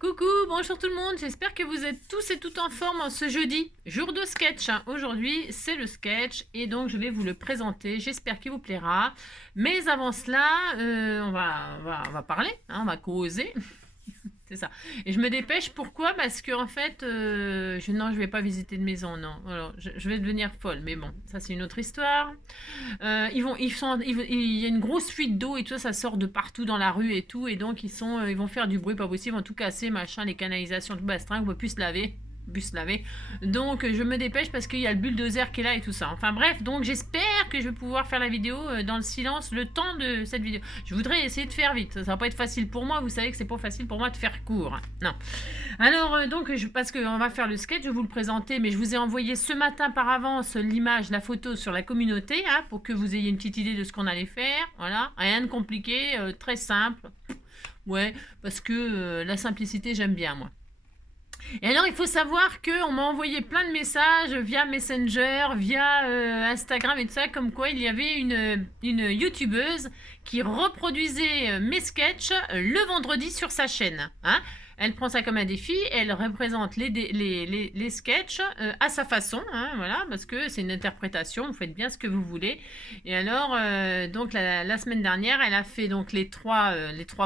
Coucou, bonjour tout le monde, j'espère que vous êtes tous et toutes en forme en ce jeudi, jour de sketch. Aujourd'hui, c'est le sketch et donc je vais vous le présenter, j'espère qu'il vous plaira. Mais avant cela, on va parler, on va causer. C'est ça. Et je me dépêche, pourquoi? Parce que en fait, non, je vais pas visiter de maison, non. Alors, je vais devenir folle, mais bon, ça c'est une autre histoire. Il y a une grosse fuite d'eau et tout ça, ça sort de partout dans la rue et tout, et donc ils vont faire du bruit pas possible, ils vont tout casser, machin, les canalisations, tout bastringue, on peut plus se laver. Donc je me dépêche parce qu'il y a le bulldozer qui est là et tout ça. Enfin bref, donc j'espère que je vais pouvoir faire la vidéo dans le silence le temps de cette vidéo. Je voudrais essayer de faire vite. Ça va pas être facile pour moi. Vous savez que c'est pas facile pour moi de faire court. Non. Alors parce qu'on va faire le sketch, je vais vous le présenter, mais je vous ai envoyé ce matin par avance l'image, la photo sur la communauté, pour que vous ayez une petite idée de ce qu'on allait faire. Voilà, rien de compliqué, très simple. Ouais, parce que la simplicité j'aime bien moi. Et alors, il faut savoir qu'on m'a envoyé plein de messages via Messenger, via Instagram et tout ça, comme quoi il y avait une youtubeuse qui reproduisait mes sketchs le vendredi sur sa chaîne. Elle prend ça comme un défi, elle représente les sketchs à sa façon, voilà, parce que c'est une interprétation, vous faites bien ce que vous voulez. Et alors, donc la semaine dernière, elle a fait donc les trois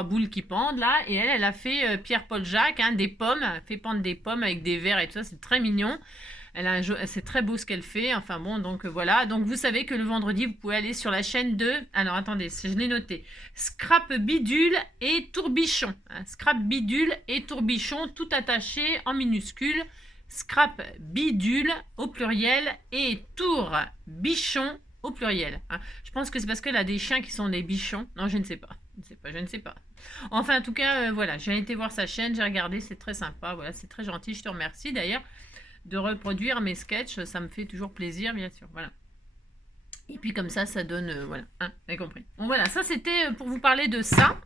boules qui pendent là, et elle a fait Pierre-Paul Jacques, des pommes, elle fait pendre des pommes avec des verres et tout ça, c'est très mignon. C'est très beau ce qu'elle fait. Enfin bon, donc voilà. Donc vous savez que le vendredi, vous pouvez aller sur la chaîne de... Alors attendez, je l'ai noté. Scrap Bidule et Tourbichon. Scrap Bidule et Tourbichon, tout attaché en minuscule. Scrap Bidule au pluriel et Tourbichon au pluriel. Je pense que c'est parce qu'elle a des chiens qui sont des bichons. Non, je ne sais pas. Je ne sais pas. Enfin, en tout cas, voilà. J'ai été voir sa chaîne, j'ai regardé. C'est très sympa. Voilà, c'est très gentil. Je te remercie d'ailleurs de reproduire mes sketchs, ça me fait toujours plaisir, bien sûr, voilà. Et puis comme ça donne, voilà, vous avez compris. Bon voilà, ça c'était pour vous parler de ça,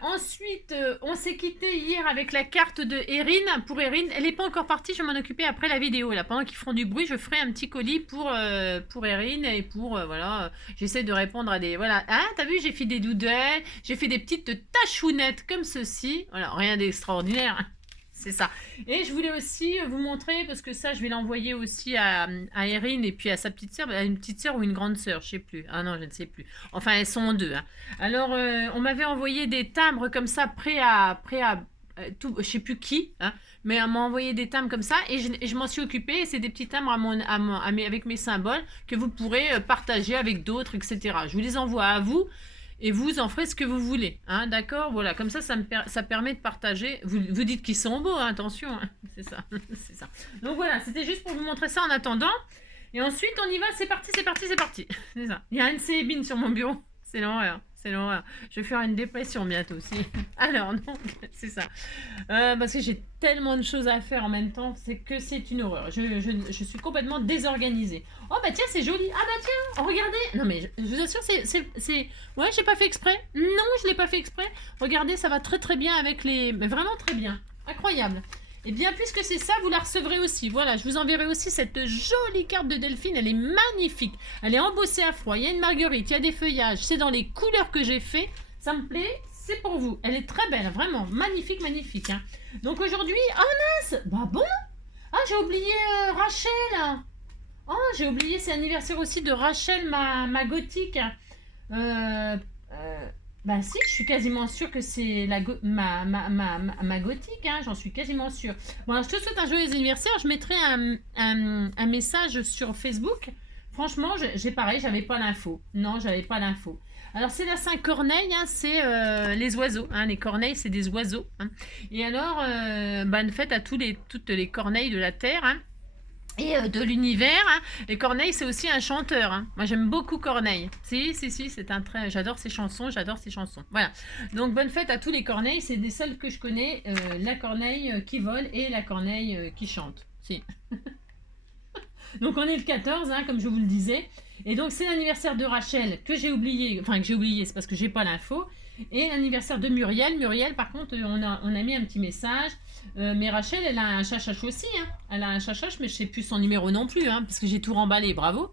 ensuite, on s'est quitté hier avec la carte de Erin. Pour Erin, elle n'est pas encore partie, je vais m'en occuper après la vidéo. Là, pendant qu'ils feront du bruit, je ferai un petit colis pour Erin et pour, voilà, j'essaie de répondre à des, voilà. T'as vu, j'ai fait des doodles, j'ai fait des petites tachounettes comme ceci. Voilà, rien d'extraordinaire, c'est ça. Et je voulais aussi vous montrer, parce que ça, je vais l'envoyer aussi à Erin et puis à sa petite sœur, à une petite sœur ou une grande sœur, je sais plus. Ah non, je ne sais plus. Enfin, elles sont deux. Alors, on m'avait envoyé des timbres comme ça, prêts à tout, je sais plus qui, mais on m'a envoyé des timbres comme ça et je m'en suis occupée. C'est des petits timbres avec mes symboles que vous pourrez partager avec d'autres, etc. Je vous les envoie à vous. Et vous en ferez ce que vous voulez, d'accord? Voilà, comme ça, ça permet de partager. Vous dites qu'ils sont beaux, attention, c'est ça, c'est ça. Donc voilà, c'était juste pour vous montrer ça en attendant. Et ensuite, on y va, c'est parti, c'est parti, c'est parti. C'est ça. Il y a un Cébine sur mon bureau, c'est l'horreur. C'est l'horreur. Je vais faire une dépression bientôt aussi. Alors, non, c'est ça. Parce que j'ai tellement de choses à faire en même temps, c'est que c'est une horreur. Je suis complètement désorganisée. Oh, bah tiens, c'est joli. Ah, bah tiens, regardez. Non, mais je vous assure, c'est... Ouais, j'ai pas fait exprès. Non, je l'ai pas fait exprès. Regardez, ça va très très bien avec les... Mais vraiment très bien. Incroyable. Et bien, puisque c'est ça, vous la recevrez aussi. Voilà, je vous enverrai aussi cette jolie carte de Delphine. Elle est magnifique. Elle est embossée à froid. Il y a une marguerite, il y a des feuillages. C'est dans les couleurs que j'ai fait. Ça me plaît, c'est pour vous. Elle est très belle, vraiment. Magnifique, magnifique. Donc aujourd'hui... Oh mince. Bah bon. Ah, j'ai oublié Rachel. Oh, j'ai oublié, c'est l'anniversaire aussi de Rachel, ma gothique. Bah si, je suis quasiment sûre que c'est ma gothique, j'en suis quasiment sûre. Bon, alors je te souhaite un joyeux anniversaire, je mettrai un message sur Facebook. Franchement, j'ai pareil, j'avais pas l'info. Non, j'avais pas l'info. Alors c'est la Saint-Corneille, c'est les oiseaux, les corneilles c'est des oiseaux. Et alors, bonne fête à toutes les corneilles de la terre, et de l'univers. Et Corneille, c'est aussi un chanteur. Moi, j'aime beaucoup Corneille. Si, c'est un très... J'adore ses chansons. Voilà. Donc, bonne fête à tous les Corneilles. C'est des seuls que je connais. La Corneille qui vole et la Corneille qui chante. Si. Donc, on est le 14, comme je vous le disais. Et donc, c'est l'anniversaire de Rachel que j'ai oublié. Enfin, que j'ai oublié, c'est parce que j'ai pas l'info. Et l'anniversaire de Muriel. Muriel, par contre, on a mis un petit message. Mais Rachel, elle a un chachache aussi. Elle a un chachache, mais je sais plus son numéro non plus, parce que j'ai tout remballé, bravo.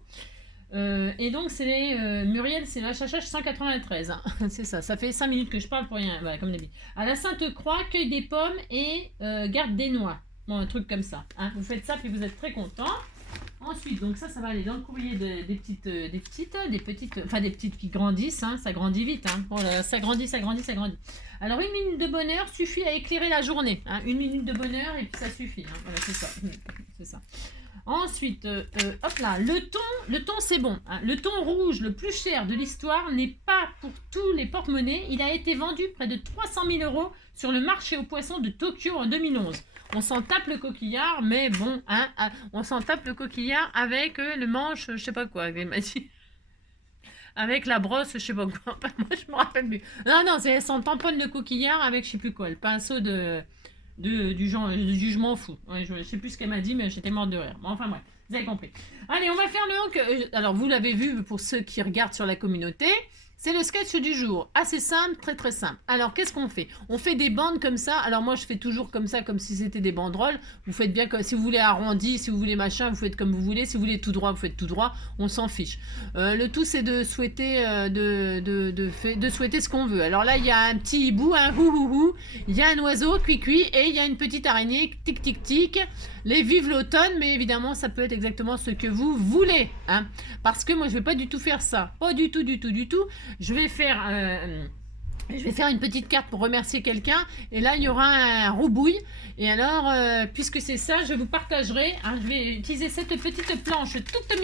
Et donc, c'est les Muriel, c'est la HHH 193. Hein. C'est ça, ça fait 5 minutes que je parle pour rien. Voilà, comme d'habitude. À la Sainte-Croix, cueille des pommes et garde des noix. Bon, un truc comme ça. Hein. Vous faites ça, puis vous êtes très content. Ensuite, donc ça va aller dans le courrier enfin des petites qui grandissent, hein, ça grandit vite, hein. Oh là là, ça grandit, ça grandit, ça grandit. Alors, 1 minute de bonheur suffit à éclairer la journée, hein, 1 minute de bonheur et puis ça suffit, hein. Voilà, c'est ça, c'est ça. Ensuite, hop là, le thon c'est bon, hein. Le thon rouge le plus cher de l'histoire n'est pas pour tous les porte-monnaies, il a été vendu près de 300 000 euros sur le marché aux poissons de Tokyo en 2011. On s'en tape le coquillard, mais bon, hein, on s'en tape le coquillard avec le manche, je sais pas quoi, avec la brosse, je sais pas quoi. Moi, je me rappelle plus. Non, non, c'est son tamponne le coquillard avec je sais plus quoi, le pinceau du jugement fou. Ouais, je sais plus ce qu'elle m'a dit, mais j'étais morte de rire. Bon, enfin bref, vous avez compris. Allez, on va faire le hook. Alors, vous l'avez vu pour ceux qui regardent sur la communauté. C'est le sketch du jour. Assez simple, très très simple. Alors, qu'est-ce qu'on fait? On fait des bandes comme ça. Alors, moi, je fais toujours comme ça, comme si c'était des banderoles. Vous faites bien comme si vous voulez arrondi, si vous voulez machin, vous faites comme vous voulez. Si vous voulez tout droit, vous faites tout droit. On s'en fiche. Le tout, c'est de souhaiter, de souhaiter ce qu'on veut. Alors là, il y a un petit hibou, un hou. Il y a un oiseau, cuicui, et il y a une petite araignée, tic tic tic. Les vive l'automne, mais évidemment, ça peut être exactement ce que vous voulez, hein. Parce que moi, je vais pas du tout faire ça. Pas du tout, du tout, du tout. Je vais faire une petite carte pour remercier quelqu'un. Et là, il y aura un roubouille. Et alors, puisque c'est ça, je vous partagerai. Hein, je vais utiliser cette petite planche toute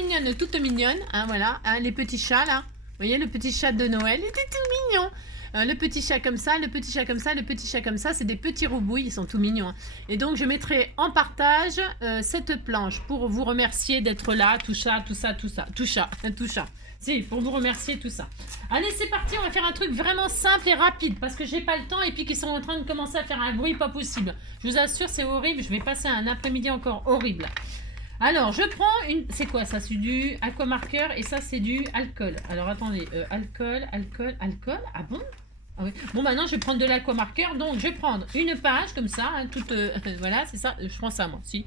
mignonne. Hein, voilà, hein, les petits chats là. Vous voyez, le petit chat de Noël. Il était tout mignon. Le petit chat comme ça, le petit chat comme ça, le petit chat comme ça. C'est des petits roubouilles. Ils sont tout mignons. Hein. Et donc, je mettrai en partage cette planche pour vous remercier d'être là. Tout chat, tout ça, tout ça. Tout chat, tout chat. Si, pour vous remercier, tout ça. Allez, c'est parti, on va faire un truc vraiment simple et rapide, parce que j'ai pas le temps, et puis qu'ils sont en train de commencer à faire un bruit pas possible. Je vous assure, c'est horrible, je vais passer un après-midi encore horrible. Alors, je prends une... C'est quoi ça? C'est du aquamarqueur, et ça, c'est du alcool. Alors, attendez, alcool... Ah bon? Ah oui. Bon, maintenant, je vais prendre de l'aquamarqueur. Donc, je vais prendre une page comme ça, hein, toute... voilà, c'est ça. Je prends ça, moi. Si.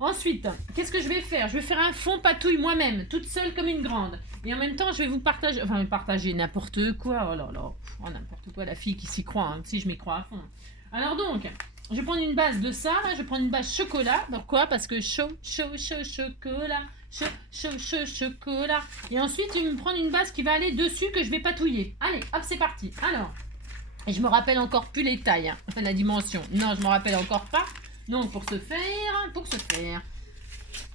Ensuite, qu'est-ce que je vais faire? Je vais faire un fond patouille moi-même, toute seule comme une grande. Et en même temps, je vais vous partager... Enfin, partager n'importe quoi. Oh là là. Oh, n'importe quoi, la fille qui s'y croit. Hein, si, je m'y crois à fond. Alors donc, je vais prendre une base de ça. Là, je vais prendre une base chocolat. Pourquoi? Parce que chocolat. Chocolat. Et ensuite, je vais me prendre une base qui va aller dessus que je vais patouiller. Allez, hop, c'est parti. Alors, et je me rappelle encore plus les tailles, hein, enfin la dimension. Non, je me rappelle encore pas. Donc, pour ce faire,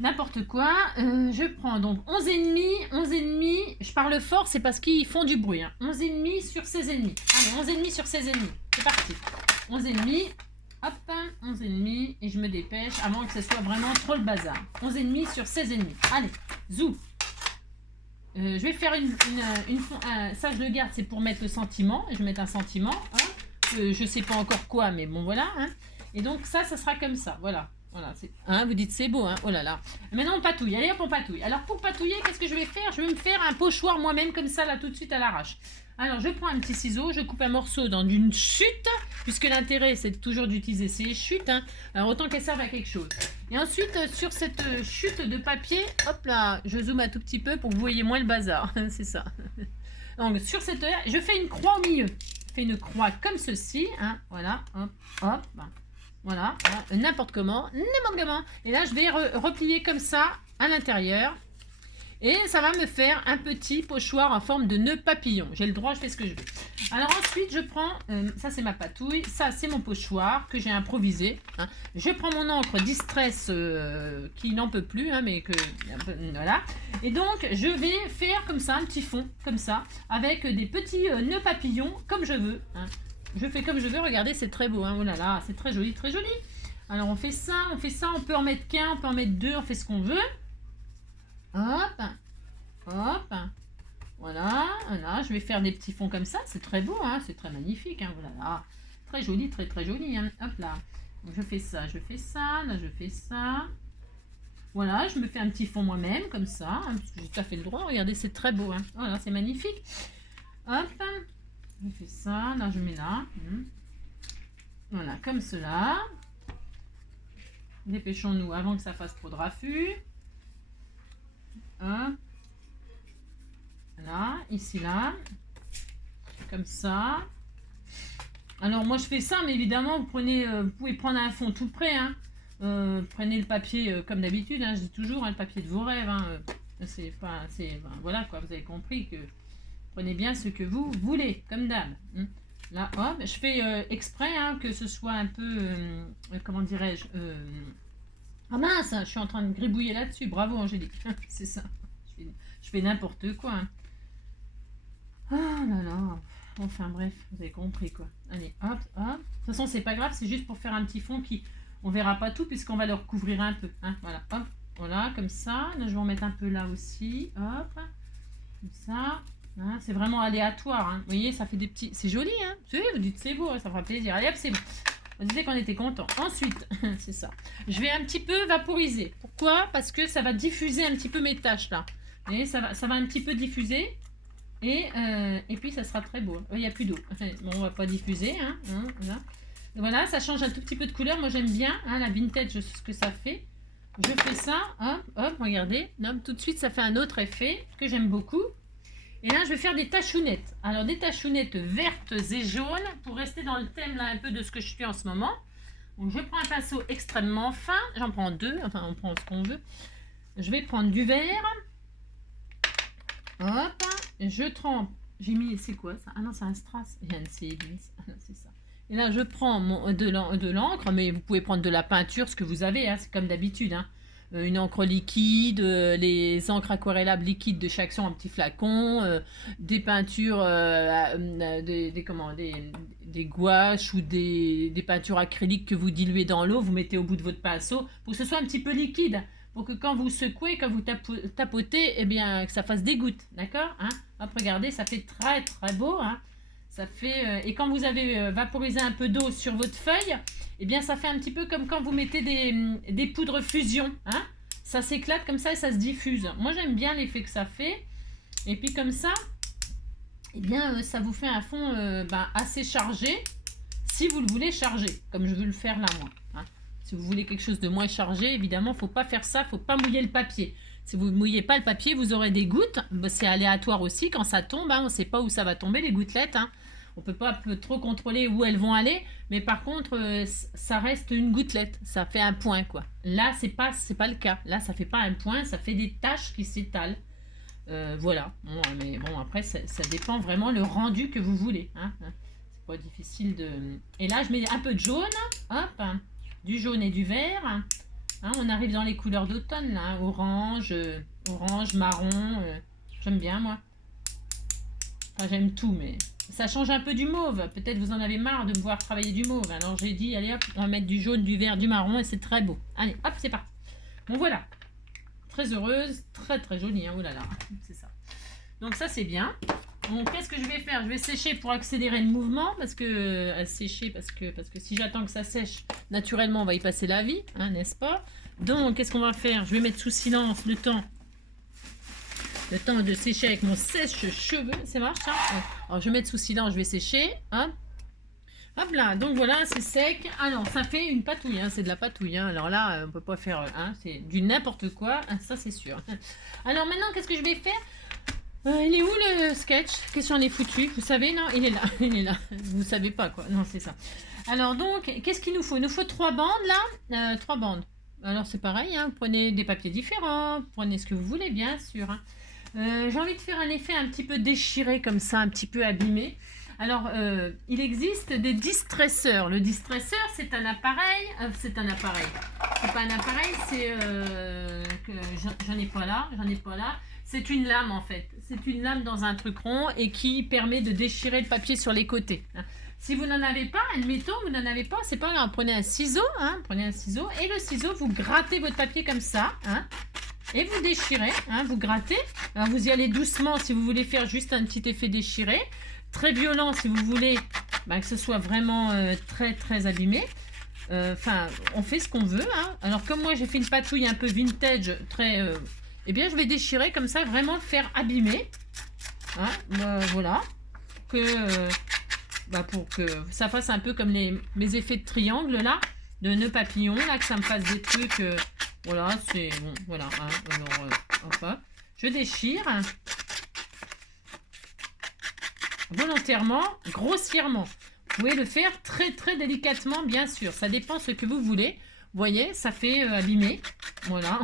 n'importe quoi, je prends donc 11,5. Je parle fort, c'est parce qu'ils font du bruit. Hein. 11,5 sur 16,5. Allez, 11,5 sur 16,5. C'est parti. 11,5. Hop, 11,5 et je me dépêche avant que ce soit vraiment trop le bazar. 11,5 sur 16,5. Allez, zou. Je vais faire ça je le garde, c'est pour mettre le sentiment. Je vais mettre un sentiment. Hein. Je sais pas encore quoi, mais bon voilà. Hein. Et donc ça sera comme ça. Voilà. Voilà, hein, vous dites c'est beau, hein. Oh là là. Maintenant on patouille. Allez hop, on patouille. Alors pour patouiller, qu'est-ce que je vais faire? Je vais me faire un pochoir moi-même comme ça là tout de suite à l'arrache. Alors je prends un petit ciseau, je coupe un morceau dans une chute, puisque l'intérêt c'est toujours d'utiliser ces chutes, hein. Alors autant qu'elles servent à quelque chose. Et ensuite sur cette chute de papier, hop là, je zoome un tout petit peu pour que vous voyez moins le bazar, c'est ça. Donc sur cette, je fais une croix au milieu. Je fais une croix comme ceci, hein. Voilà, hop, hop. Voilà, n'importe comment. Et là, je vais replier comme ça à l'intérieur. Et ça va me faire un petit pochoir en forme de nœud papillon. J'ai le droit, je fais ce que je veux. Alors ensuite, je prends... ça, c'est ma patouille. Ça, c'est mon pochoir que j'ai improvisé. Hein. Je prends mon encre Distress qui n'en peut plus. Hein, mais que... Voilà. Et donc, je vais faire comme ça, un petit fond, comme ça, avec des petits nœuds papillons, comme je veux. Hein. Je fais comme je veux, regardez, c'est très beau, hein. Oh là là, c'est très joli, très joli. Alors on fait ça, on peut en mettre qu'un, on peut en mettre deux, on fait ce qu'on veut. Hop, hop, voilà, voilà, je vais faire des petits fonds comme ça, c'est très beau, hein, c'est très magnifique, hein, voilà, très joli, très très joli, hein. Hop là. Donc je fais ça, là je fais ça. Voilà, je me fais un petit fond moi-même, comme ça, hein, parce que j'ai tout à fait le droit, regardez, c'est très beau, hein. Voilà, c'est magnifique. Hop. Je fais ça, là je mets là. Voilà, comme cela. Dépêchons-nous avant que ça fasse trop de raffus. Hop. Voilà, ici, là. Comme ça. Alors, moi, je fais ça, mais évidemment, vous pouvez prendre un fond tout prêt, hein. Prenez le papier comme d'habitude, hein, je dis toujours, hein, le papier de vos rêves. Hein, voilà, quoi, vous avez compris que prenez bien ce que vous voulez, comme d'hab. Hein. Là, hop, je fais exprès hein, que ce soit un peu, comment dirais-je, ah mince, je suis en train de gribouiller là-dessus, bravo Angélique, c'est ça, je fais n'importe quoi. Hein. Ah là là, enfin bref, vous avez compris quoi. Allez, hop, hop. De toute façon, c'est pas grave, c'est juste pour faire un petit fond qui, on verra pas tout puisqu'on va le recouvrir un peu. Hein. Voilà, hop, voilà, comme ça. Là, je vais en mettre un peu là aussi, hop, comme ça. Hein, c'est vraiment aléatoire. Hein. Vous voyez, ça fait des petits... C'est joli, hein. Vous dites c'est beau, ça fera plaisir. Allez hop, c'est bon. On disait qu'on était content. Ensuite, c'est ça. Je vais un petit peu vaporiser. Pourquoi? Parce que ça va diffuser un petit peu mes tâches là. Vous voyez, ça va un petit peu diffuser. Et puis ça sera très beau. Il n'y a plus d'eau. Bon, on va pas diffuser. Hein, voilà. Voilà, ça change un tout petit peu de couleur. Moi j'aime bien hein, la vintage, ce que ça fait. Je fais ça. Hop, hop, regardez. Hop, tout de suite, ça fait un autre effet que j'aime beaucoup. Et là, je vais faire des tachounettes. Alors, des tachounettes vertes et jaunes pour rester dans le thème là un peu de ce que je fais en ce moment. Donc, je prends un pinceau extrêmement fin. J'en prends deux. Enfin, on prend ce qu'on veut. Je vais prendre du vert. Hop. Je trempe. J'ai mis, c'est quoi ça? Ah non, c'est un strass. C'est ça. Et là, je prends de l'encre, mais vous pouvez prendre de la peinture, ce que vous avez. Hein, c'est comme d'habitude. Hein. Une encre liquide, les encres aquarellables liquides de chaque son en petit flacon, des peintures, des gouaches ou des peintures acryliques que vous diluez dans l'eau, vous mettez au bout de votre pinceau pour que ce soit un petit peu liquide, pour que quand vous secouez, quand vous tapotez, eh bien, que ça fasse des gouttes, d'accord hein. Hop, regardez, ça fait très très beau, hein. Ça fait, et quand vous avez vaporisé un peu d'eau sur votre feuille, eh bien ça fait un petit peu comme quand vous mettez des poudres fusion. Hein, ça s'éclate comme ça et ça se diffuse. Moi j'aime bien l'effet que ça fait. Et puis comme ça, eh bien ça vous fait un fond assez chargé. Si vous le voulez charger, comme je veux le faire là moi. Hein. Si vous voulez quelque chose de moins chargé, évidemment, il ne faut pas faire ça, il ne faut pas mouiller le papier. Si vous ne mouillez pas le papier, vous aurez des gouttes. C'est aléatoire aussi, quand ça tombe, hein, on ne sait pas où ça va tomber les gouttelettes. Hein. On peut pas trop contrôler où elles vont aller, mais par contre, ça reste une gouttelette, ça fait un point quoi. Là, c'est pas le cas. Là, ça fait pas un point, ça fait des taches qui s'étalent. Voilà. Bon, mais bon, après, ça dépend vraiment le rendu que vous voulez. Hein. C'est pas difficile de. Et là, je mets un peu de jaune, hop, hein, du jaune et du vert. Hein, on arrive dans les couleurs d'automne, là, hein, orange, marron. J'aime bien moi. Enfin, j'aime tout, mais. Ça change un peu du mauve. Peut-être vous en avez marre de me voir travailler du mauve. Alors j'ai dit, allez hop, on va mettre du jaune, du vert, du marron et c'est très beau. Allez, hop, c'est parti. Bon voilà. Très heureuse, très très jolie. Hein. Oh là là, c'est ça. Donc ça c'est bien. Donc qu'est-ce que je vais faire? Je vais sécher pour accélérer le mouvement parce que sécher parce que si j'attends que ça sèche, naturellement on va y passer la vie, hein, n'est-ce pas? Donc qu'est-ce qu'on va faire? Je vais mettre sous silence le temps de sécher avec mon sèche-cheveux. C'est marche ça? Alors je vais mettre sous silence, je vais sécher. Hop. Hop là, donc voilà, c'est sec. Alors ça fait une patouille, hein, c'est de la patouille. Hein. Alors là, on peut pas faire, hein, c'est du n'importe quoi, hein, ça c'est sûr. Alors maintenant, qu'est-ce que je vais faire? Il est où le sketch? Qu'est-ce qu'on est foutu? Vous savez, non? Il est là, il est là. Vous savez pas quoi? Non, c'est ça. Alors donc, qu'est-ce qu'il nous faut? Il nous faut 3 bandes là, 3 bandes. Alors c'est pareil, hein, prenez des papiers différents, prenez ce que vous voulez, bien sûr. Hein. J'ai envie de faire un effet un petit peu déchiré comme ça, un petit peu abîmé. Alors, il existe des distresseurs. Le distresseur, c'est un appareil. C'est pas un appareil, c'est j'en ai pas là. C'est une lame en fait. C'est une lame dans un truc rond et qui permet de déchirer le papier sur les côtés. Si vous n'en avez pas, admettons, vous n'en avez pas, c'est pas grave. Prenez un ciseau, et le ciseau, vous grattez votre papier comme ça, hein. Et vous déchirez, hein, vous grattez. Alors vous y allez doucement si vous voulez faire juste un petit effet déchiré. Très violent si vous voulez que ce soit vraiment très très abîmé. Enfin, on fait ce qu'on veut. Hein. Alors comme moi j'ai fait une patouille un peu vintage, très... eh bien je vais déchirer comme ça, vraiment le faire abîmer. Hein, voilà. Pour que ça fasse un peu comme mes effets de triangle là, de nœud papillon, là, que ça me fasse des trucs... voilà, c'est bon, voilà. Hein, alors, hop, je déchire. volontairement, grossièrement. Vous pouvez le faire très très délicatement, bien sûr. Ça dépend ce que vous voulez. Vous voyez, ça fait abîmer. Voilà,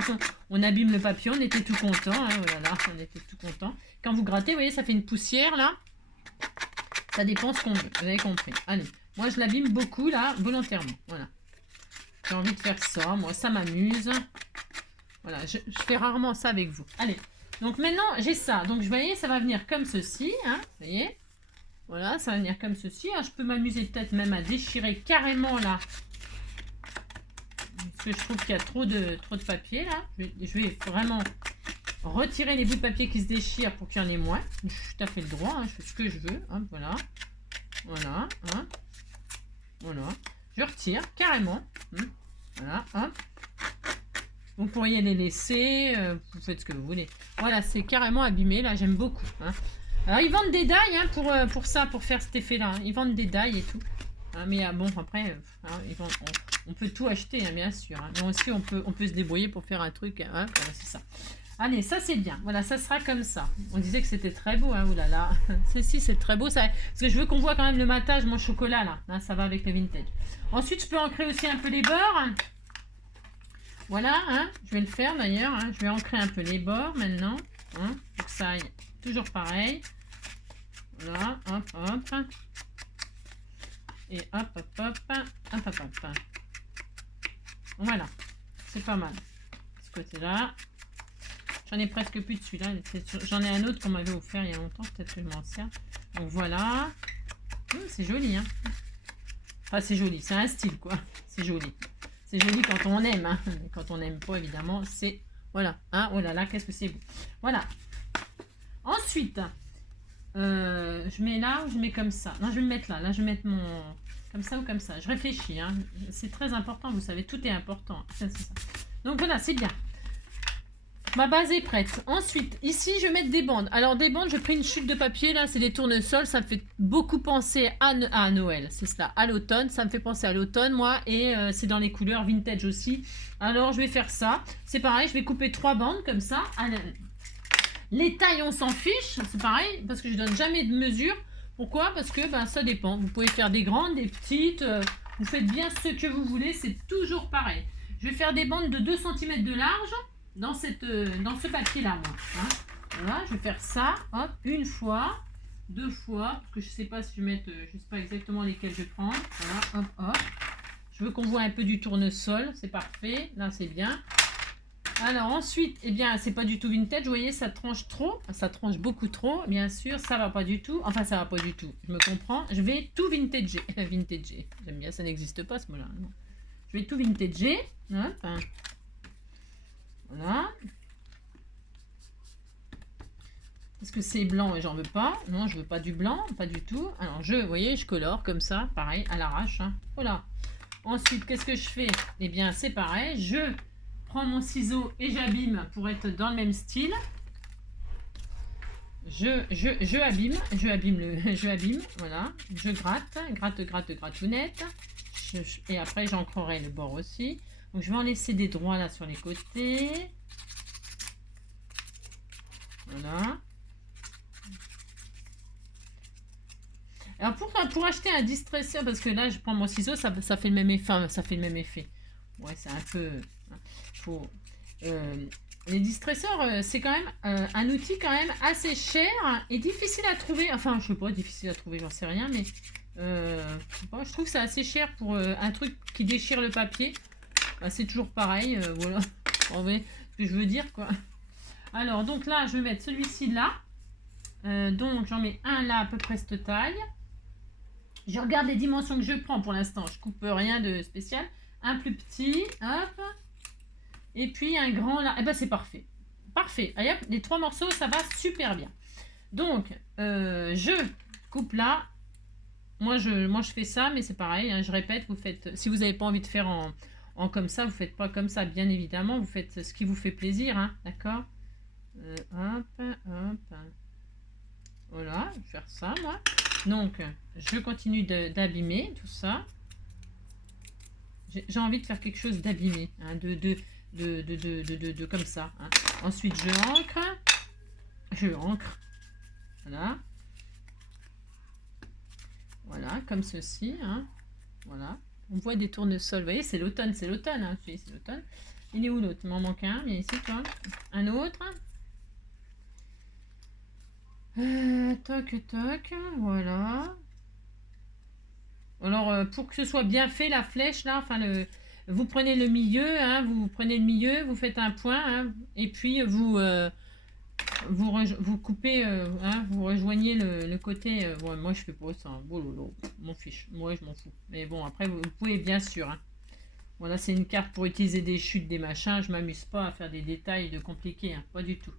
on abîme le papier, on était tout content. Hein, voilà, on était tout content. Quand vous grattez, vous voyez, ça fait une poussière là. Ça dépend ce qu'on veut. Vous avez compris. Allez, moi je l'abîme beaucoup là, volontairement. Voilà. J'ai envie de faire ça. Moi, ça m'amuse. Voilà, je fais rarement ça avec vous. Allez, donc maintenant j'ai ça. Donc vous voyez, ça va venir comme ceci. Hein, vous voyez. Voilà, ça va venir comme ceci. Ah, je peux m'amuser peut-être même à déchirer carrément là. Parce que je trouve qu'il y a trop de papier là. Je vais vraiment retirer les bouts de papier qui se déchirent pour qu'il y en ait moins. Je suis tout à fait le droit. Hein, je fais ce que je veux. Hein, voilà. Voilà. Hein, voilà. Je retire carrément. Voilà. Hein. Vous pourriez les laisser. Vous faites ce que vous voulez. Voilà, c'est carrément abîmé. Là, j'aime beaucoup. Hein. Alors, ils vendent des die hein, pour ça, pour faire cet effet-là. Hein. Ils vendent des die et tout. Hein, mais bon, après, hein, on peut tout acheter, hein, bien sûr. Hein. Mais aussi, on peut se débrouiller pour faire un truc. Hein, voilà, c'est ça. Allez, ça, c'est bien. Voilà, ça sera comme ça. On disait que c'était très beau. Hein, oulala. Si, c'est très beau. Ça, parce que je veux qu'on voit quand même le matage, mon chocolat, là. Hein, ça va avec le vintage. Ensuite, je peux ancrer aussi un peu les bords. Voilà, hein, je vais le faire d'ailleurs. Hein, je vais ancrer un peu les bords maintenant. Hein, pour que ça aille toujours pareil. Voilà, hop, hop. Et hop, hop, hop, hop, hop, hop. Voilà, c'est pas mal. Ce côté-là. J'en ai presque plus de celui-là. J'en ai un autre qu'on m'avait offert il y a longtemps. Peut-être que je m'en sers. Donc voilà. C'est joli, hein. Enfin, c'est joli. C'est un style, quoi. C'est joli. C'est joli quand on aime. Hein. Mais quand on n'aime pas, évidemment, c'est... Voilà. Hein. Oh là là, qu'est-ce que c'est beau. Voilà. Ensuite... je mets là ou je mets comme ça. Non, je vais me mettre là. Là, je vais mettre mon... Comme ça ou comme ça. Je réfléchis. Hein. C'est très important. Vous savez, tout est important. Ça. Donc voilà, c'est bien. Ma base est prête. Ensuite, ici, je vais mettre des bandes. Alors, des bandes, je prends une chute de papier. Là, c'est des tournesols. Ça me fait beaucoup penser à Noël. C'est cela, à l'automne. Ça me fait penser à l'automne, moi. Et c'est dans les couleurs vintage aussi. Alors, je vais faire ça. C'est pareil, je vais couper 3 bandes comme ça. Les tailles, on s'en fiche, c'est pareil, parce que je donne jamais de mesure. Pourquoi? Parce que ça dépend. Vous pouvez faire des grandes, des petites. Vous faites bien ce que vous voulez, c'est toujours pareil. Je vais faire des bandes de 2 cm de large dans ce papier-là, moi. Hein. Voilà, je vais faire ça, hop, une fois, 2 fois, parce que je sais pas si je vais mettre, je sais pas exactement lesquelles je vais prendre. Voilà, hop, hop. Je veux qu'on voit un peu du tournesol, c'est parfait. Là, c'est bien. Alors ensuite, eh bien, c'est pas du tout vintage. Vous voyez, ça tranche trop. Ça tranche beaucoup trop, bien sûr. Ça va pas du tout. Enfin, ça va pas du tout. Je me comprends. Je vais tout vintager. Vintager. J'aime bien, ça n'existe pas ce mot-là. Je vais tout vintager. Enfin, voilà. Est-ce que c'est blanc et j'en veux pas? Non, je veux pas du blanc, pas du tout. Alors, vous voyez, je colore comme ça, pareil, à l'arrache. Hein. Voilà. Ensuite, qu'est-ce que je fais? Eh bien, c'est pareil. Je prends mon ciseau et j'abîme pour être dans le même style. Je abîme, voilà. Je gratounette. Et après, j'ancrerai le bord aussi. Donc, je vais en laisser des droits là sur les côtés. Voilà. Alors, pour acheter un distresseur, parce que là, je prends mon ciseau, ça fait le même effet. Enfin, ça fait le même effet. Ouais, c'est un peu... les distresseurs, c'est quand même un outil quand même assez cher et difficile à trouver. Enfin, je sais pas, difficile à trouver, j'en sais rien, mais je trouve que c'est assez cher pour un truc qui déchire le papier. C'est toujours pareil, voilà. Vous voyez ce que je veux dire, quoi. Alors, donc là, je vais mettre celui-ci là. Donc, j'en mets un là, à peu près cette taille. Je regarde les dimensions que je prends pour l'instant. Je coupe rien de spécial. Un plus petit, hop. Et puis un grand là. Eh ben c'est parfait. Parfait. Allez, hop, les 3 morceaux, ça va super bien. Donc, je coupe là. Moi, je fais ça, mais c'est pareil. Hein, je répète, vous faites. Si vous n'avez pas envie de faire en comme ça, vous ne faites pas comme ça, bien évidemment. Vous faites ce qui vous fait plaisir. Hein, d'accord? Hop, hop. Voilà, je vais faire ça, moi. Donc, je continue d'abîmer tout ça. J'ai envie de faire quelque chose d'abîmé, hein, comme ça. Hein. Ensuite, je ancre. Voilà. Voilà, comme ceci. Hein. Voilà. On voit des tournesols. Vous voyez, c'est l'automne, hein. C'est l'automne. Il est où l'autre? Il m'en manque un. Viens ici, toi. Un autre. Toc, toc. Voilà. Alors, pour que ce soit bien fait, la flèche, là, enfin, vous prenez le milieu, hein, vous faites un point, hein, et puis vous coupez, hein, vous rejoignez le côté. Ouais, moi, je fais pas ça. Oh lolo, m'en fiche. Moi, je m'en fous. Mais bon, après, vous pouvez, bien sûr. Hein. Voilà, c'est une carte pour utiliser des chutes, des machins. Je m'amuse pas à faire des détails de compliqués, hein, pas du tout.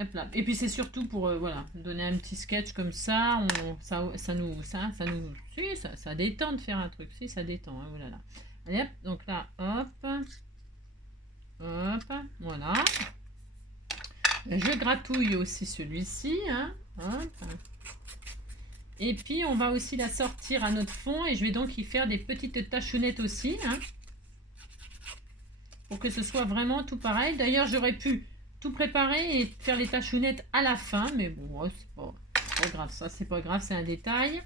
Hop là. Et puis c'est surtout pour voilà, donner un petit sketch comme ça, ça nous si, ça détend de faire un truc, si ça détend, hein, voilà. Allez, hop, donc là, hop, voilà. Je gratouille aussi celui-ci, hein, hop. Et puis on va aussi la sortir à notre fond et je vais donc y faire des petites tachounettes aussi, hein, pour que ce soit vraiment tout pareil. D'ailleurs, j'aurais pu tout préparer et faire les tachounettes à la fin, mais bon, ouais, c'est pas grave, ça c'est pas grave, c'est un détail.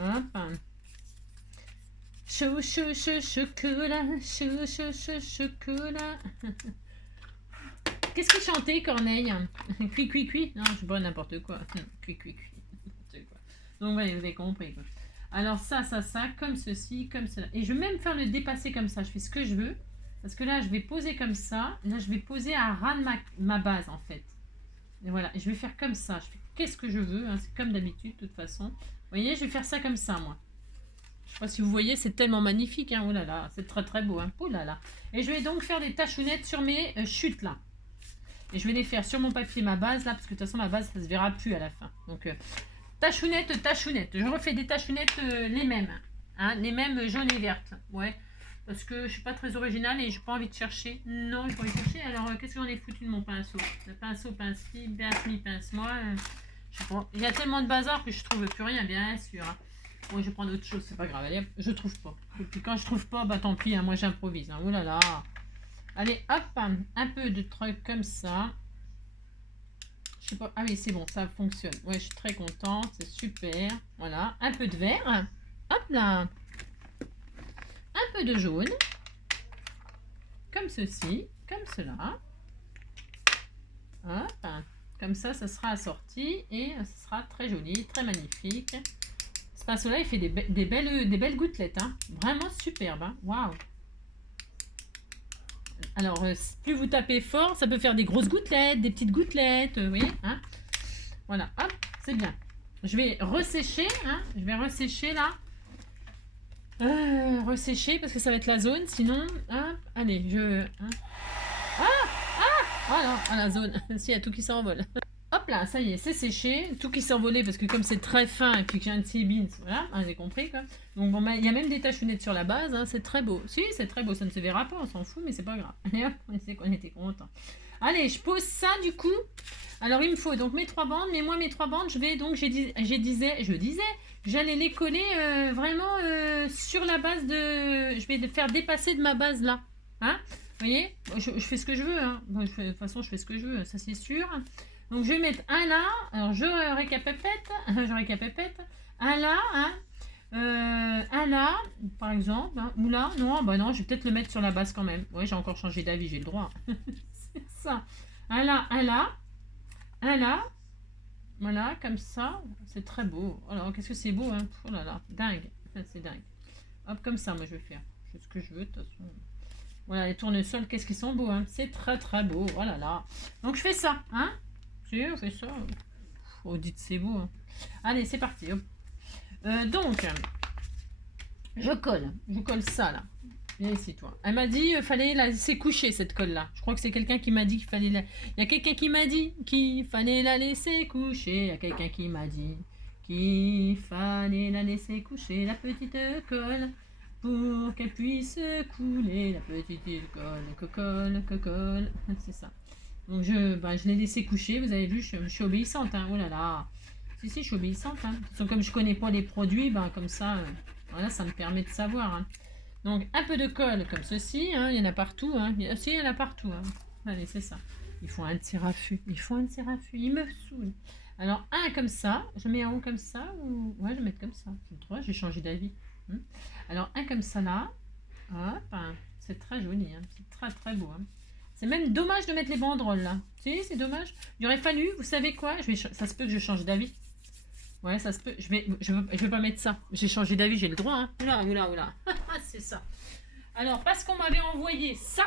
Hop. Chocolat, chocolat. Qu'est-ce qu'il chantait, Corneille? Cui, cui, cui. Non, je sais pas, n'importe quoi. Cui, cui, cui. Donc, voilà, vous avez compris. Quoi. Alors, ça, comme ceci, comme cela. Et je vais même faire le dépasser comme ça. Je fais ce que je veux. Parce que là, je vais poser comme ça. Là, je vais poser à ras de ma base, en fait. Et voilà, je vais faire comme ça. Je fais qu'est-ce que je veux. Hein. C'est comme d'habitude, de toute façon. Vous voyez, je vais faire ça comme ça, moi. Je sais pas si vous voyez, c'est tellement magnifique. Hein. Oh là là, c'est très très beau. Hein. Oh là là. Et je vais donc faire des tachounettes sur mes chutes, là. Et je vais les faire sur mon papier, ma base, là. Parce que de toute façon, ma base, ça se verra plus à la fin. Donc, tachounettes, tachounettes. Je refais des tachounettes les mêmes. Hein, les mêmes jaunes et vertes. Ouais. Parce que je suis pas très originale et j'ai pas envie de chercher. Non, j'ai pas envie de chercher. Alors, qu'est-ce que j'en ai foutu de mon pinceau? Le pinceau, pince-ci, pince-mi, pince-moi. Je sais pas. Il y a tellement de bazar que je trouve plus rien, bien sûr. Hein. Bon, je vais prendre autre chose, c'est pas grave. Allez, je trouve pas. Et puis quand je trouve pas, bah tant pis, hein, moi j'improvise. Hein. Ouh là là. Allez, hop, un peu de trucs comme ça. Je sais pas. Ah oui, c'est bon, ça fonctionne. Ouais, je suis très contente, c'est super. Voilà, un peu de vert. Hop là. Un peu de jaune. Comme ceci, comme cela. Hop. Comme ça sera assorti et ça sera très joli, très magnifique. Ce pinceau-là, il fait des belles gouttelettes. Hein. Vraiment superbe. Hein. Waouh. Alors, plus vous tapez fort, ça peut faire des grosses gouttelettes, des petites gouttelettes. Vous voyez hein. Voilà, hop, c'est bien. Je vais ressécher. Hein. Je vais ressécher là. Ressécher parce que ça va être la zone. Sinon, hop, allez, hein. Voilà, à la zone. S'il y a tout qui s'envole. Hop là, ça y est, c'est séché. Tout qui s'est envolé parce que comme c'est très fin et puis que j'ai un petit beans, voilà, hein, j'ai compris quoi. Donc bon, il y a même des tachounettes sur la base, hein, c'est très beau. Si, c'est très beau, ça ne se verra pas, on s'en fout, mais c'est pas grave. Et hop, on sait qu'on était content. Allez, je pose ça du coup. Alors il me faut donc mes 3 bandes, mais moi mes 3 bandes, je vais donc, j'allais les coller vraiment sur la base de... Je vais faire dépasser de ma base là. Hein, vous voyez, je fais ce que je veux. Hein. Bon, de toute façon, je fais ce que je veux, ça c'est sûr. Donc je vais mettre un là, alors je récapépète, un là, hein, un là, par exemple, hein, ou là, non, bah non, je vais peut-être le mettre sur la base quand même. Oui, j'ai encore changé d'avis, j'ai le droit. C'est ça. Un là, voilà, comme ça, c'est très beau. Alors, qu'est-ce que c'est beau, hein, oh là là, dingue, c'est dingue. Hop, comme ça, moi je vais faire, je fais ce que je veux, de toute façon. Voilà, les tournesols, qu'est-ce qu'ils sont beaux, hein, c'est très très beau, oh là là. Donc je fais ça, hein. Si, on fait ça. Oh, dites c'est beau. Hein. Allez, c'est parti. Donc, je colle ça là. Viens ici, toi. Elle m'a dit fallait la laisser coucher cette colle là. Je crois que c'est quelqu'un qui m'a dit qu'il fallait la. Il y a quelqu'un qui m'a dit qu'il fallait la laisser coucher. Il y a quelqu'un qui m'a dit qu'il fallait la laisser coucher, la petite colle, pour qu'elle puisse couler. La petite colle. C'est ça. Donc je l'ai laissé coucher, vous avez vu, je suis obéissante, hein. Oh là là. Si, je suis obéissante, hein. Comme je connais pas les produits, comme ça, voilà, ça me permet de savoir. Hein. Donc un peu de colle comme ceci, hein. Il y en a partout, hein. Il y en a partout, hein. Allez, c'est ça. Ils font un tir à fût, ils me saoulent. Alors, un comme ça. Je mets un haut comme ça ou... Ouais, je vais mettre comme ça. J'ai le droit, j'ai changé d'avis. Alors, un comme ça là. Hop, hein. C'est très joli. Hein. C'est très très beau. Hein. C'est même dommage de mettre les banderoles là. Si, c'est dommage. Il aurait fallu, vous savez quoi, ça se peut que je change d'avis. Ouais, ça se peut. Je vais pas mettre ça. J'ai changé d'avis, j'ai le droit. Hein. Oula, oula, oula. C'est ça. Alors, parce qu'on m'avait envoyé ça.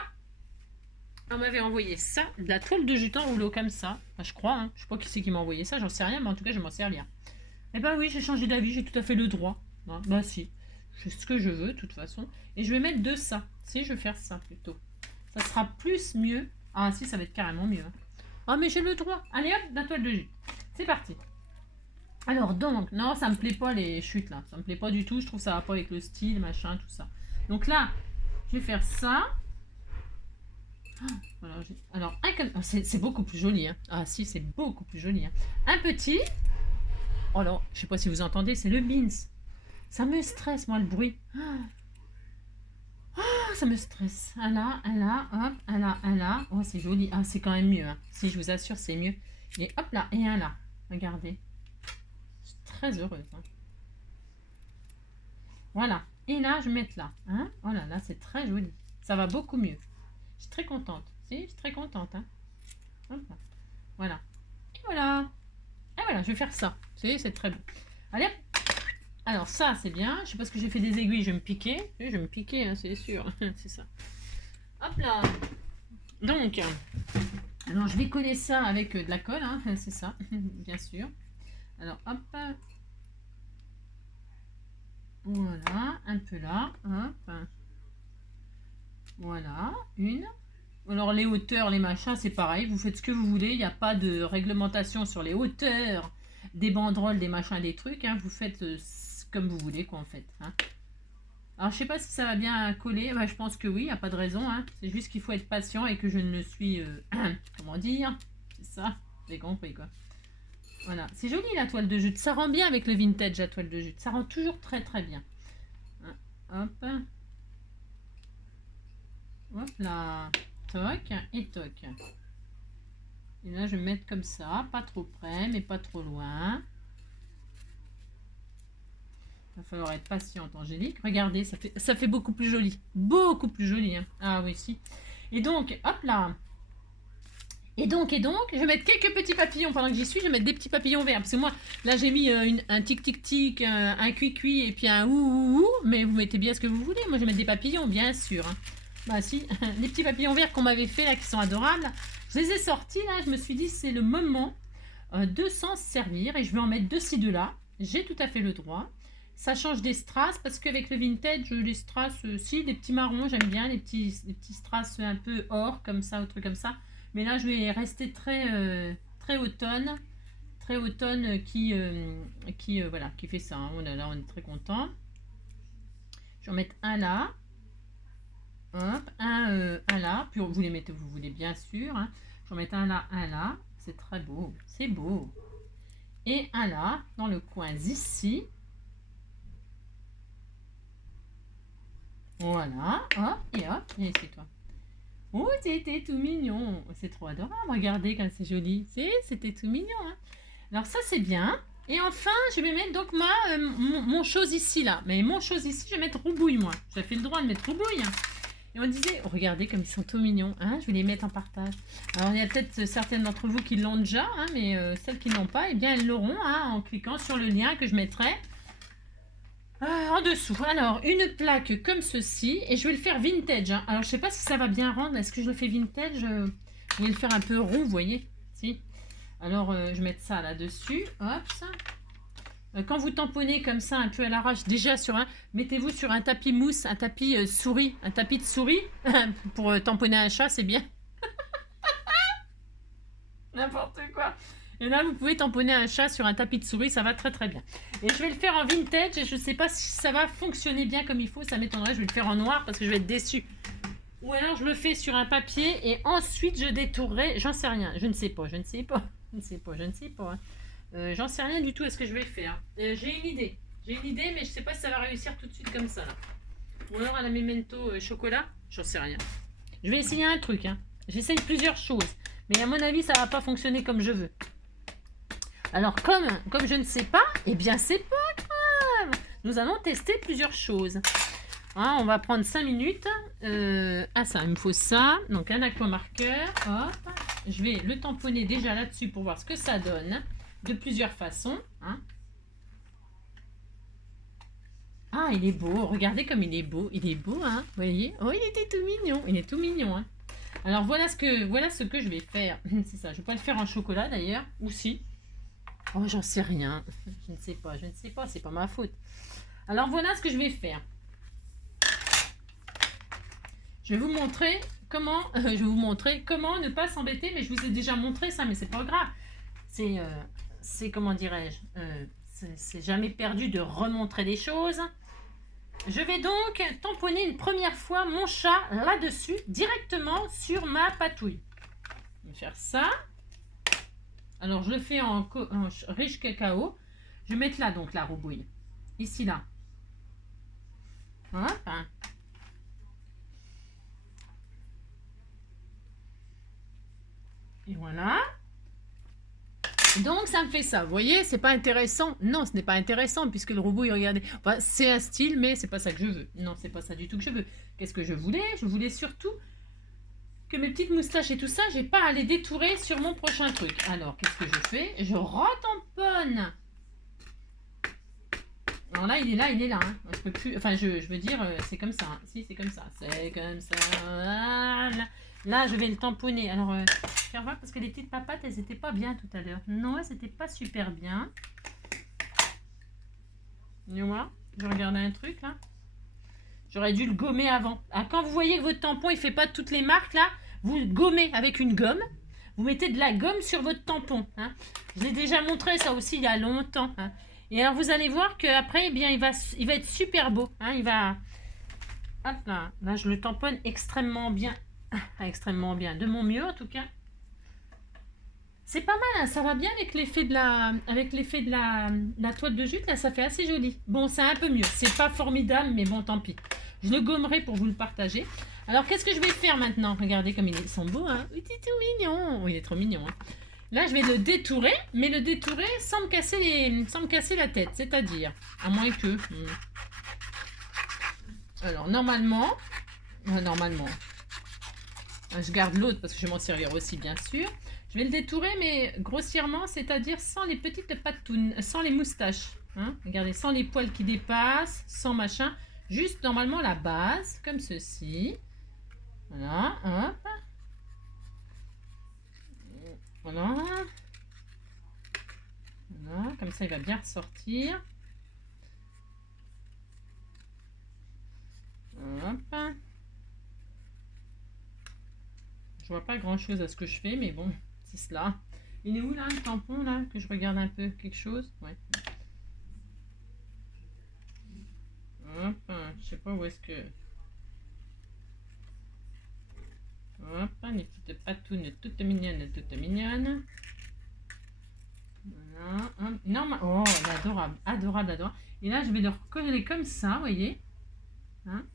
On m'avait envoyé ça, de la toile de jute en rouleau comme ça. Enfin, je crois, hein. Je sais pas qui c'est qui m'a envoyé ça, j'en sais rien, mais en tout cas, je m'en servir. Eh ben oui, j'ai changé d'avis, j'ai tout à fait le droit. Hein, bah si, je fais ce que je veux, de toute façon. Et je vais mettre de ça. Si, je vais faire ça plutôt. Ça sera plus mieux. Ah si, ça va être carrément mieux. Hein. Oh, mais j'ai le droit. Allez hop, la toile de jute. C'est parti. Alors donc, non, ça me plaît pas les chutes là. Ça me plaît pas du tout. Je trouve que ça va pas avec le style, machin, tout ça. Donc là, je vais faire ça. Voilà, alors, c'est beaucoup plus joli. Hein. Ah si, c'est beaucoup plus joli. Hein. Un petit. Oh alors, je sais pas si vous entendez, c'est le beans. Ça me stresse, moi, le bruit. Oh, ça me stresse. Un là, hop, un là. Oh, c'est joli. Ah, c'est quand même mieux. Hein. Si, je vous assure, c'est mieux. Et hop là, et un là. Regardez. Je suis très heureuse. Hein. Voilà. Et là, je vais mettre là. Hein. Oh là là, c'est très joli. Ça va beaucoup mieux. Je suis très contente. Si, je suis très contente. Hein. Hop là. Voilà. Et voilà. Et voilà, je vais faire ça. C'est très beau. Allez. Alors ça, c'est bien. Je sais pas ce que j'ai fait des aiguilles. Je vais me piquer. Je vais me piquer, hein, c'est sûr. C'est ça. Hop là. Donc, alors je vais coller ça avec de la colle. Hein, c'est ça, bien sûr. Alors, hop. Voilà. Un peu là. Hop. Voilà. Une. Alors les hauteurs, les machins, c'est pareil. Vous faites ce que vous voulez. Il n'y a pas de réglementation sur les hauteurs des banderoles, des machins, des trucs. Hein. Vous faites comme vous voulez, quoi, en fait. Hein. Alors, je sais pas si ça va bien coller. Bah, je pense que oui, il n'y a pas de raison. Hein. C'est juste qu'il faut être patient et que je ne suis... comment dire? C'est ça. Vous avez compris, quoi. Voilà. C'est joli, la toile de jute. Ça rend bien avec le vintage, la toile de jute. Ça rend toujours très, très bien. Hein. Hop. Hop là. Toc et toc. Et là, je vais mettre comme ça. Pas trop près, mais pas trop loin. Il va falloir être patiente, Angélique. Regardez, ça fait beaucoup plus joli. Beaucoup plus joli. Hein. Ah oui, si. Et donc, hop là. Et donc, je vais mettre quelques petits papillons. Pendant que j'y suis, je vais mettre des petits papillons verts. Parce que moi, là, j'ai mis un tic-tic-tic, un cuit-cuit et puis un ouh-ouh-ouh. Mais vous mettez bien ce que vous voulez. Moi, je vais mettre des papillons, bien sûr. Hein. Bah si, les petits papillons verts qu'on m'avait fait, là, qui sont adorables. Je les ai sortis, là. Je me suis dit, c'est le moment de s'en servir. Et je vais en mettre de ci, de là. J'ai tout à fait le droit. Ça change des strass parce qu'avec le vintage, les strass, si, des petits marrons, j'aime bien, les petits strass un peu or, comme ça, ou trucs comme ça. Mais là, je vais rester très automne voilà, qui fait ça. Hein. Là, on est très content. Je vais en mettre un là. Hop, un là. Puis vous les mettez où vous voulez, bien sûr. Hein. Je vais en mettre un là. C'est très beau. C'est beau. Et un là, dans le coin ici. Voilà, hop, et viens ici toi. Oh, c'était tout mignon. C'est trop adorable, regardez comme c'est joli. C'était tout mignon. Hein. Alors ça, c'est bien. Et enfin, je vais mettre donc mon chose ici, là. Mais mon chose ici, je vais mettre roubouille, moi. J'ai fait le droit de mettre roubouille. Hein. Et on disait, oh, regardez comme ils sont tout mignons. Hein, je vais les mettre en partage. Alors, il y a peut-être certaines d'entre vous qui l'ont déjà, hein, mais celles qui n'ont pas, eh bien, elles l'auront hein, en cliquant sur le lien que je mettrai. En dessous, alors une plaque comme ceci et je vais le faire vintage. Hein. Alors je sais pas si ça va bien rendre. Est-ce que je le fais vintage Je vais le faire un peu rond, vous voyez. Si. Alors je vais mettre ça là-dessus. Hop. Ça. Quand vous tamponnez comme ça un peu à l'arrache, déjà mettez-vous sur un tapis mousse, un tapis souris, un tapis de souris pour tamponner un chat, c'est bien. N'importe quoi. Et là, vous pouvez tamponner un chat sur un tapis de souris, ça va très très bien. Et je vais le faire en vintage et je ne sais pas si ça va fonctionner bien comme il faut, ça m'étonnerait, je vais le faire en noir parce que je vais être déçue. Ou alors je le fais sur un papier et ensuite je détournerai, j'en sais rien, je ne sais pas. Hein. J'en sais rien du tout à ce que je vais faire. J'ai une idée, mais je ne sais pas si ça va réussir tout de suite comme ça. Là. Ou alors à la memento chocolat, j'en sais rien. Je vais essayer un truc, hein. J'essaye plusieurs choses, mais à mon avis ça ne va pas fonctionner comme je veux. Alors, comme je ne sais pas, eh bien, c'est pas grave. Nous allons tester plusieurs choses. Hein, on va prendre 5 minutes. Ah, ça, il me faut ça. Donc, un aquamarqueur. Hop. Je vais le tamponner déjà là-dessus pour voir ce que ça donne. De plusieurs façons. Hein. Ah, il est beau. Regardez comme il est beau. Il est beau, hein. Vous voyez? Oh, il était tout mignon. Il est tout mignon, hein. Alors, voilà ce que je vais faire. C'est ça. Je ne vais pas le faire en chocolat, d'ailleurs. Ou si. Oh, j'en sais rien. Je ne sais pas. Je ne sais pas. C'est pas ma faute. Alors, voilà ce que je vais faire. Je vais vous montrer comment, ne pas s'embêter. Mais je vous ai déjà montré ça, mais c'est pas grave. C'est comment dirais-je, c'est jamais perdu de remontrer des choses. Je vais donc tamponner une première fois mon chat là-dessus, directement sur ma patouille. Je vais faire ça. Alors, je le fais en riche cacao. Je vais mettre là, donc, la roubouille. Ici, là. Hop. Et voilà. Donc, ça me fait ça. Vous voyez, c'est pas intéressant. Non, ce n'est pas intéressant, puisque le roubouille, regardez. Enfin, c'est un style, mais c'est pas ça que je veux. Non, c'est pas ça du tout que je veux. Qu'est-ce que je voulais? Je voulais surtout que mes petites moustaches et tout ça, j'ai pas à les détourer sur mon prochain truc. Alors, qu'est-ce que je fais? Je retamponne. Alors là, il est là. Hein. Je peux plus. Enfin, je veux dire, c'est comme ça. Hein. Si, c'est comme ça. C'est comme ça. Voilà. Là, je vais le tamponner. Alors, faire voir parce que les petites papates, elles n'étaient pas bien tout à l'heure. Non, elles n'étaient pas super bien. Et moi, je regardais un truc là. J'aurais dû le gommer avant. Ah, quand vous voyez que votre tampon, il fait pas toutes les marques là, vous le gommez avec une gomme. Vous mettez de la gomme sur votre tampon. Hein. Je l'ai déjà montré ça aussi il y a longtemps. Hein. Et alors, vous allez voir qu'après, eh bien, il va être super beau. Hein. Il va... Hop là. Là, je le tamponne extrêmement bien. Extrêmement bien. De mon mieux, en tout cas. C'est pas mal, hein. Ça va bien avec l'effet de la toile de jute. Là, ça fait assez joli. Bon, c'est un peu mieux. C'est pas formidable, mais bon, tant pis. Je le gommerai pour vous le partager. Alors, qu'est-ce que je vais faire maintenant? Regardez comme ils sont beaux, hein. Il est tout mignon. Il est trop mignon, hein. Là, je vais le détourer, mais le détourer sans me casser la tête. C'est-à-dire, à moins que... Alors, normalement, je garde l'autre parce que je vais m'en servir aussi, bien sûr. Je vais le détourer, mais grossièrement, c'est-à-dire sans les petites patounes, sans les moustaches. Hein. Regardez, sans les poils qui dépassent, sans machin. Juste, normalement, la base, comme ceci. Voilà, hop. Voilà. Voilà, comme ça, il va bien ressortir. Hop. Je vois pas grand-chose à ce que je fais, mais bon, c'est cela. Il est où, là, le tampon, là? Que je regarde un peu quelque chose. Ouais. Hop, je sais pas où est-ce que... Hop, les petites patounes toutes mignonnes, toutes mignonnes. Voilà. Hop. Non, oh, elle est adorable, adorable, adorable. Et là, je vais le recoller comme ça, vous voyez. Hein,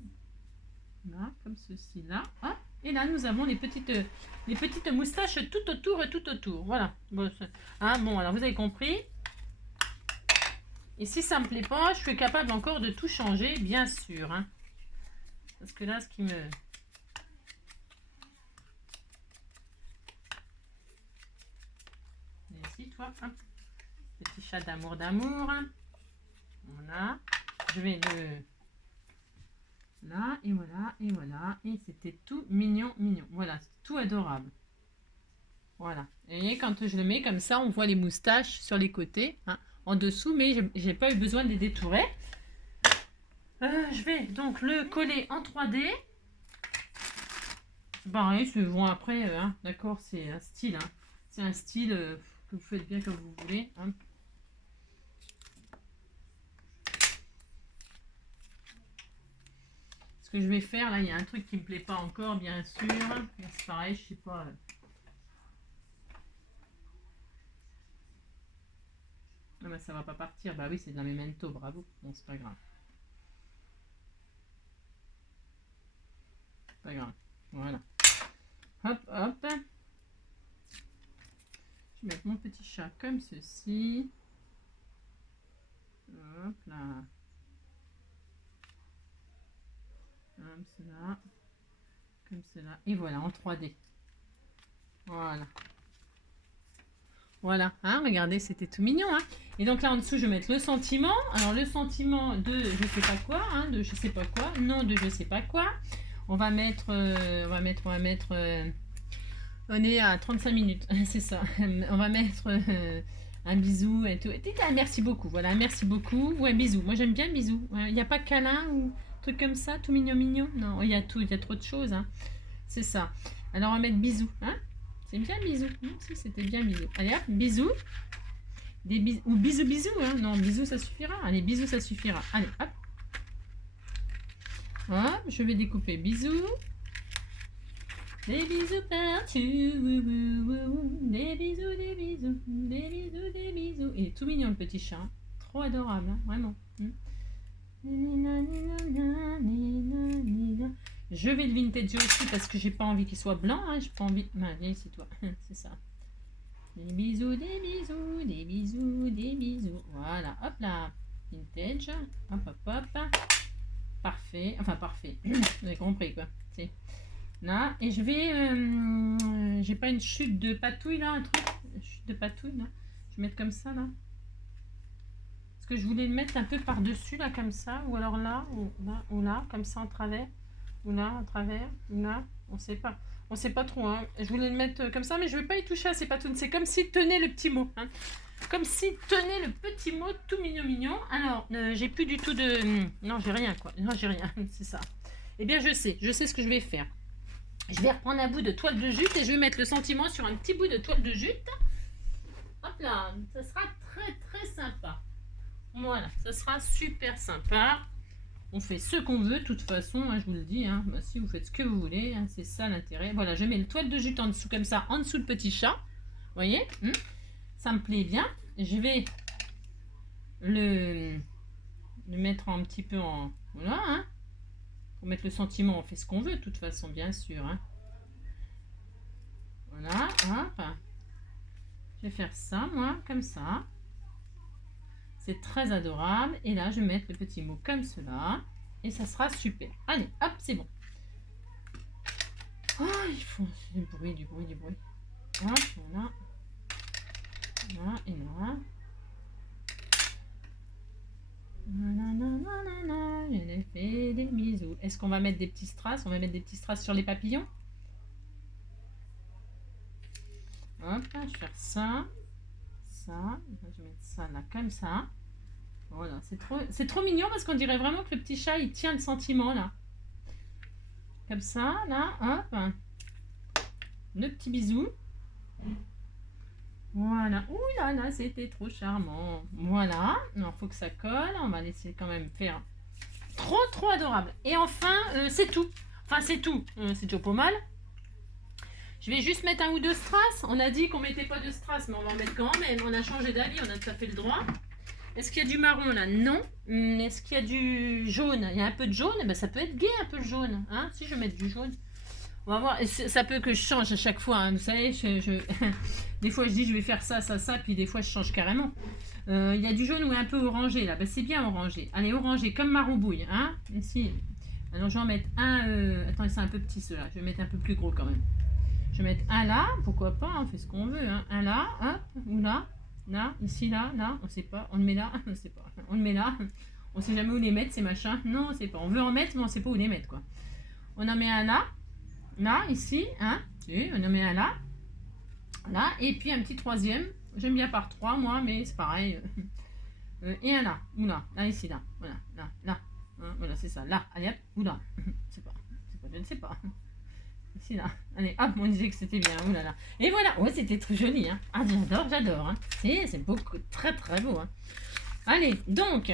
là, comme ceci, là. Hop. Et là, nous avons les petites moustaches tout autour et tout autour. Voilà. Bon, hein, bon, alors vous avez compris. Et si ça me plaît pas, je suis capable encore de tout changer, bien sûr. Hein. Parce que là, ce qui me... Ici, toi, hop. Petit chat d'amour. Voilà. Je vais le... Là, et voilà, et voilà. Et c'était tout mignon, mignon. Voilà, tout adorable. Voilà. Et quand je le mets comme ça, on voit les moustaches sur les côtés, hein, en dessous, mais j'ai pas eu besoin de les détourer. Je vais donc le coller en 3D. Pareil, c'est bon après, hein, d'accord, c'est un style. Hein. C'est un style que vous faites bien comme vous voulez. Hein. Ce que je vais faire, là, il y a un truc qui me plaît pas encore, bien sûr. C'est pareil, je sais pas... Ah bah ça va pas partir. Bah oui, c'est de la Memento, bravo. Bon, c'est pas grave. Pas grave. Voilà. Hop, hop. vais mettre mon petit chat comme ceci. Hop là. Comme cela. Comme cela. Et voilà, en 3D. Voilà. Voilà, hein, regardez, c'était tout mignon. Hein. Et donc là, en dessous, je vais mettre le sentiment. Alors, le sentiment de je sais pas quoi, hein, de je sais pas quoi, non de je sais pas quoi. On va mettre, on est à 35 minutes, c'est ça. On va mettre un bisou et tout. Merci beaucoup, voilà, merci beaucoup. Ouais, bisou. Moi, j'aime bien bisou. Il n'y a pas câlin ou truc comme ça, tout mignon, mignon. Non, il y a tout, il y a trop de choses. Hein. C'est ça. Alors, on va mettre bisou, hein. C'est bien bisous. Si, c'était bien bisous. Allez hop, bisous. Des bisous. Ou bisous, bisous. Hein. Non, bisous, ça suffira. Allez, bisous, ça suffira. Allez, hop. Hop, je vais découper bisous. Des bisous partout. Des bisous, des bisous. Des bisous, des bisous. Il est tout mignon, le petit chat. Hein. Trop adorable, hein, vraiment. Je vais le vintage aussi parce que j'ai pas envie qu'il soit blanc. Hein. J'ai pas envie. Viens ici, toi. C'est ça. Des bisous, des bisous, des bisous, des bisous. Voilà. Hop là. Vintage. Hop, hop, hop. Parfait. Enfin, parfait. Vous avez compris, quoi. C'est là. Et je vais. J'ai pas une chute de patouille, là. Un truc. Une chute de patouille, là. Je vais mettre comme ça, là. Parce que je voulais le mettre un peu par-dessus, là, comme ça. Ou alors là, ou là, comme ça, en travers. Ou là, en travers, ou là, on sait pas. On sait pas trop, hein. Je voulais le mettre comme ça, mais je vais pas y toucher à ces patounes. C'est comme s'il tenait le petit mot, hein. Comme s'il tenait le petit mot tout mignon, mignon. Alors, j'ai plus du tout de... Non, j'ai rien, quoi. Non, j'ai rien, c'est ça. Eh bien, je sais ce que je vais faire. Je vais reprendre un bout de toile de jute et je vais mettre le sentiment sur un petit bout de toile de jute. Hop là, ça sera très, très sympa. Voilà, ça sera super sympa. On fait ce qu'on veut, de toute façon, hein, je vous le dis. Hein. Bah, si vous faites ce que vous voulez, hein, c'est ça l'intérêt. Voilà, je mets le toile de jute en dessous, comme ça, en dessous le petit chat. Vous voyez, ça me plaît bien. Je vais le mettre un petit peu en... Voilà, hein. Pour mettre le sentiment, on fait ce qu'on veut, de toute façon, bien sûr. Hein. Voilà, hop. Je vais faire ça, moi, comme ça. C'est très adorable. Et là, je vais mettre le petit mot comme cela. Et ça sera super. Allez, hop, c'est bon. Oh, il faut du bruit, du bruit, du bruit. Hop, voilà. Là et là. Je fais des bisous. Est-ce qu'on va mettre des petits strass? On va mettre des petits strass sur les papillons. Hop, je vais faire ça. Ça. Je vais mettre ça là comme ça. Voilà, c'est trop mignon parce qu'on dirait vraiment que le petit chat il tient le sentiment là. Comme ça, là, hop. Le petit bisou. Voilà. Ouh là là, c'était trop charmant. Voilà. Non, faut que ça colle. On va laisser quand même faire. Trop adorable. Et enfin, c'est tout. Enfin, c'est tout. C'est déjà pas mal. Je vais juste mettre un ou deux strass. On a dit qu'on mettait pas de strass, mais on va en mettre quand même. On a changé d'avis, on a tout à fait le droit. Est-ce qu'il y a du marron là? Non. Est-ce qu'il y a du jaune? Il y a un peu de jaune. Ben, ça peut être gai un peu le jaune. Hein, si je vais mettre du jaune. On va voir. Ça peut que je change à chaque fois. Hein. Vous savez, des fois je dis je vais faire ça, ça, ça. Puis des fois je change carrément. Il y a du jaune ou un peu orangé là. Ben, c'est bien orangé. Allez, orangé comme maroubouille. Hein, ici. Alors je vais en mettre un. Attends, c'est un peu petit ceux-là. Je vais mettre un peu plus gros quand même. Je vais mettre un là. Pourquoi pas? On fait ce qu'on veut. Hein. Un là. Hop. Ou là. Là, ici, là, on sait pas, on le met là, on sait pas, on le met là, on sait jamais où les mettre ces machins, non on sait pas, on veut en mettre mais on sait pas où les mettre quoi. On en met un là, ici, hein, on en met un là, et puis un petit troisième, j'aime bien par trois moi mais c'est pareil, et un là, ou là, ici, là, voilà, là, hein, voilà c'est ça, là, allez hop, ou là, c'est pas, je ne sais pas. Ici là, allez hop, on disait que c'était bien, oulala. Et voilà, ouais c'était très joli, hein. Ah j'adore, hein. C'est beaucoup, très beau, hein. Allez, donc,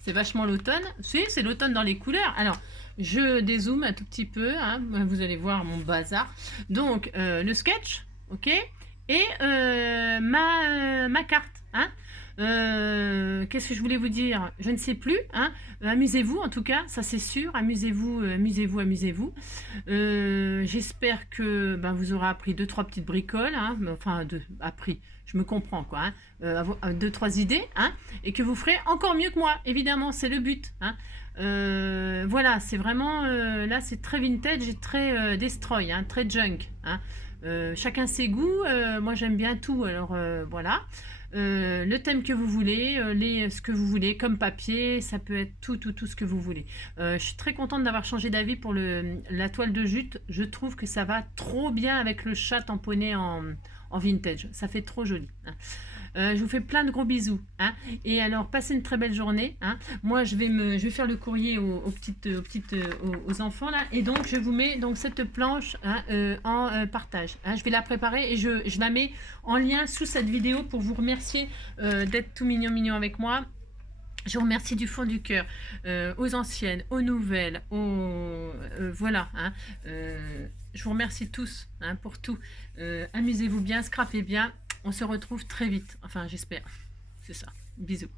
c'est vachement l'automne, c'est l'automne dans les couleurs. Alors, je dézoome un tout petit peu, hein. Vous allez voir mon bazar. Donc, le sketch, ok, et ma carte, hein. Qu'est-ce que je voulais vous dire? Je ne sais plus, hein. Amusez-vous en tout cas, ça c'est sûr. Amusez-vous, amusez-vous, amusez-vous. J'espère que ben, vous aurez appris deux, trois petites bricoles, hein. Enfin, appris, je me comprends quoi, hein. Deux, trois idées, hein, et que vous ferez encore mieux que moi, évidemment, c'est le but, hein. Voilà, c'est vraiment, là c'est très vintage et très destroy, hein, très junk, hein. Chacun ses goûts, moi j'aime bien tout, alors voilà. Le thème que vous voulez, ce que vous voulez, comme papier, ça peut être tout, tout, tout ce que vous voulez. Je suis très contente d'avoir changé d'avis pour la toile de jute. Je trouve que ça va trop bien avec le chat tamponné en vintage. Ça fait trop joli, hein. Je vous fais plein de gros bisous, hein. Et alors, passez une très belle journée, hein. Moi, je vais faire le courrier aux enfants, là. Et donc, je vous mets donc, cette planche, hein, en partage, hein. Je vais la préparer et je la mets en lien sous cette vidéo pour vous remercier d'être tout mignon avec moi. Je vous remercie du fond du cœur, aux anciennes, aux nouvelles, voilà, hein. Je vous remercie tous, hein, pour tout. Amusez-vous bien, scrapez bien. On se retrouve très vite. Enfin, j'espère. C'est ça. Bisous.